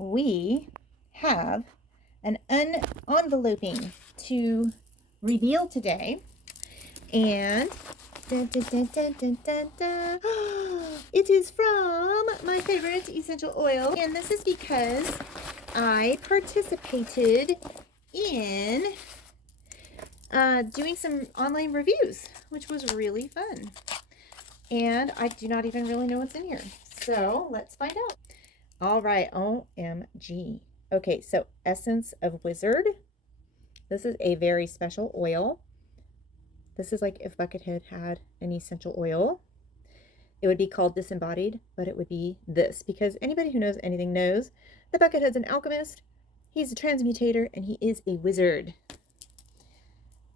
we have an enveloping to reveal today. And dun, dun, dun, dun, dun, dun, dun. It is from my favorite essential oil. And this is because I participated in doing some online reviews, which was really fun. And I do not even really know what's in here. So let's find out. All right, OMG. Okay, so Essence of Wizard. This is a very special oil. This is like if Buckethead had an essential oil. It would be called Disembodied, but it would be this, because anybody who knows anything knows that Buckethead's an alchemist, he's a transmutator, and he is a wizard.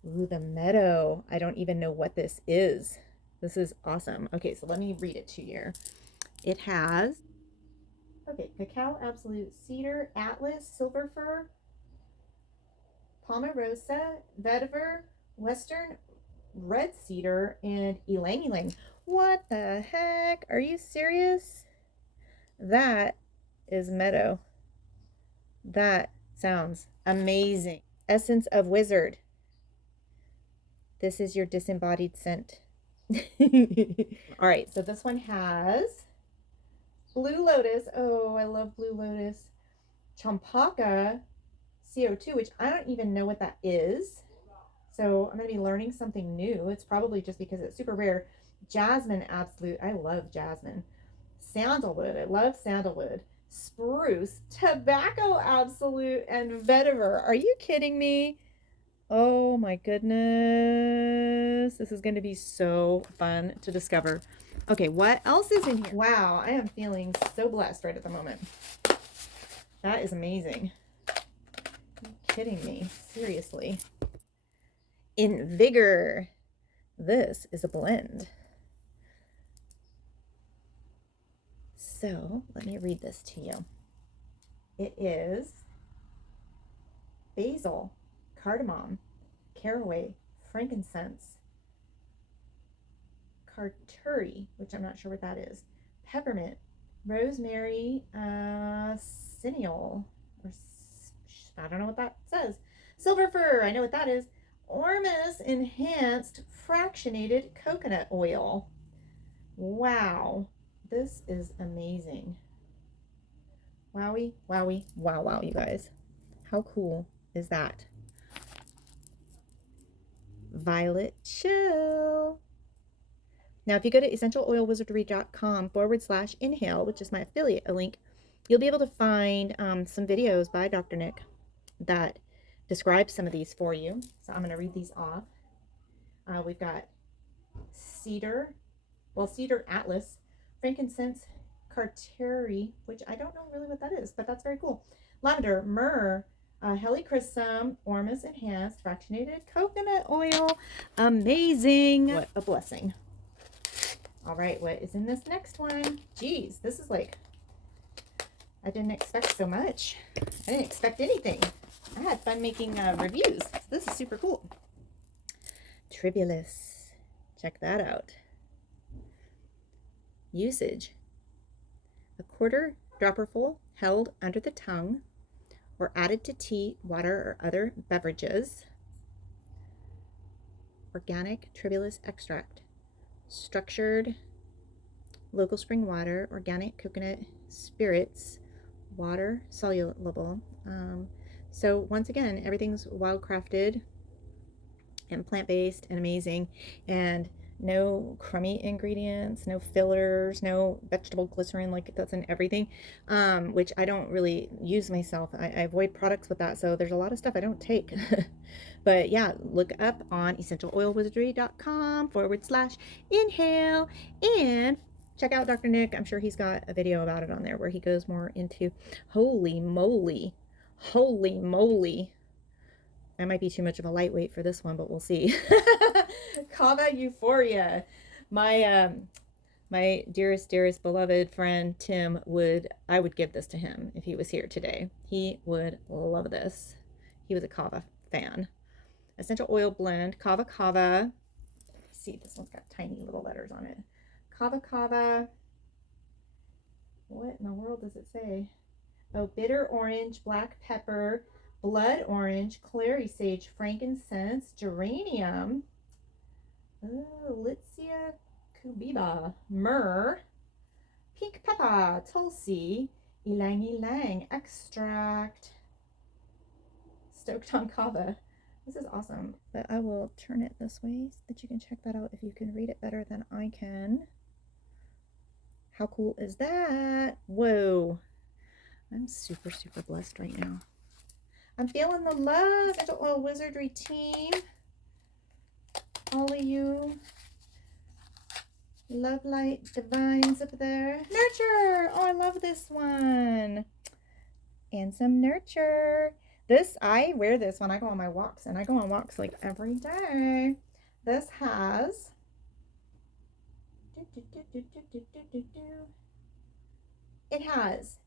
Ooh, the meadow. I don't even know what this is. This is awesome. Okay, so let me read it to you. It has, okay, Cacao Absolute, Cedar, Atlas, Silver Fir, Pomarosa, Vetiver, Western Red Cedar, and Ylang Ylang. What the heck? Are you serious? That is meadow. That sounds amazing. Essence of Wizard. This is your disembodied scent. All right, so this one has Blue Lotus. Oh, I love Blue Lotus. Champaka CO2, which I don't even know what that is. So I'm going to be learning something new. It's probably just because it's super rare. Jasmine Absolute. I love jasmine. Sandalwood. I love sandalwood. Spruce. Tobacco Absolute. And vetiver. Are you kidding me? Oh my goodness. This is going to be so fun to discover. Okay, what else is in here? Wow, I am feeling so blessed right at the moment. That is amazing. Are you kidding me? Seriously. In Vigor. This is a blend. So let me read this to you. It is basil, cardamom, caraway, frankincense, carturi, which I'm not sure what that is, peppermint, rosemary, cineol, or I don't know what that says, silver fir, I know what that is, Ormus enhanced fractionated coconut oil. Wow, this is amazing. Wowie, wowie, wow, wow, you guys. How cool is that? Violet Chill. Now, if you go to essentialoilwizardry.com/inhale, which is my affiliate link, you'll be able to find some videos by Dr. Nick that describe some of these for you. So I'm going to read these off. We've got cedar Atlas, frankincense, carturi, which I don't know really what that is, but that's very cool. Lavender, myrrh, helichrysum, Ormus enhanced fractionated coconut oil. Amazing. What a blessing. All right, what is in this next one? Geez, this is like, I didn't expect so much. I didn't expect anything. I had fun making reviews. So this is super cool. Tribulus. Check that out. Usage. A quarter dropperful held under the tongue or added to tea, water, or other beverages. Organic tribulus extract. Structured local spring water, organic coconut spirits, water soluble. So once again, everything's wildcrafted and plant-based and amazing, and no crummy ingredients, no fillers, no vegetable glycerin like that's in everything, which I don't really use myself. I avoid products with that, so there's a lot of stuff I don't take. But yeah, look up on essentialoilwizardry.com/inhale and check out Dr. Nick. I'm sure he's got a video about it on there where he goes more into, holy moly, I might be too much of a lightweight for this one, but we'll see. Kava Euphoria. My dearest beloved friend Tim I would give this to him if he was here today. He would love this. He was a Kava fan. Essential oil blend, Kava. Let's see, this one's got tiny little letters on it. Kava. What in the world does it say? Oh, bitter orange, black pepper, blood orange, clary sage, frankincense, geranium. Oh, Litzia cubiba, myrrh, pink pepper, tulsi, ylang ylang extract, stoked on kava. This is awesome. But I will turn it this way so that you can check that out if you can read it better than I can. How cool is that? Whoa. I'm super, super blessed right now. I'm feeling the love, Essential Oil Wizardry team. All of you love light divines up there. Nurture! Oh, I love this one. And some nurture. This, I wear this when I go on my walks, and I go on walks like every day. This has it has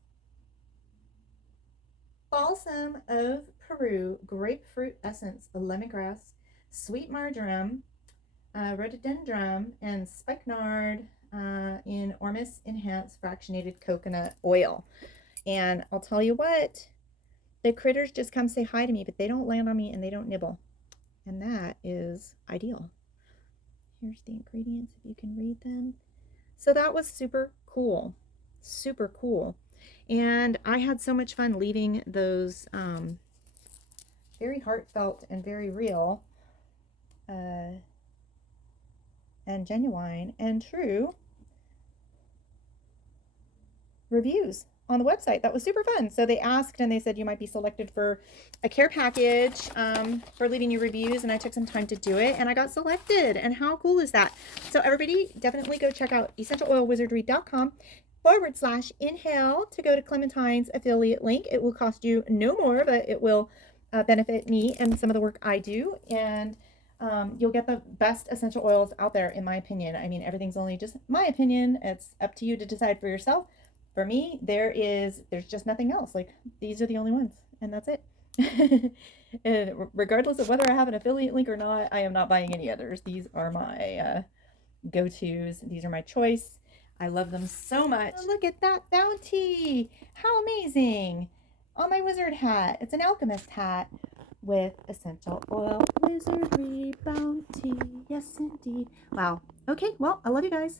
balsam of Peru, grapefruit essence, lemongrass, sweet marjoram, rhododendron, and spikenard in Ormus Enhanced Fractionated Coconut Oil. And I'll tell you what, the critters just come say hi to me, but they don't land on me and they don't nibble. And that is ideal. Here's the ingredients if you can read them. So that was super cool. Super cool. And I had so much fun leaving those very heartfelt and very real and genuine and true reviews on the website. That was super fun. So they asked and they said you might be selected for a care package for leaving your reviews, and I took some time to do it and I got selected. And how cool is that? So everybody definitely go check out essentialoilwizardry.com/inhale to go to Clementine's affiliate link. It will cost you no more, but it will benefit me and some of the work I do, and you'll get the best essential oils out there, in my opinion. I mean, everything's only just my opinion. It's up to you to decide for yourself. For me, there's just nothing else. Like, these are the only ones, and that's it. And regardless of whether I have an affiliate link or not, I am not buying any others. These are my go-tos. These are my choice. I love them so much. Oh, look at that bounty. How amazing. On my wizard hat. It's an alchemist hat with essential oil wizardry bounty. Yes, indeed. Wow. Okay, well, I love you guys.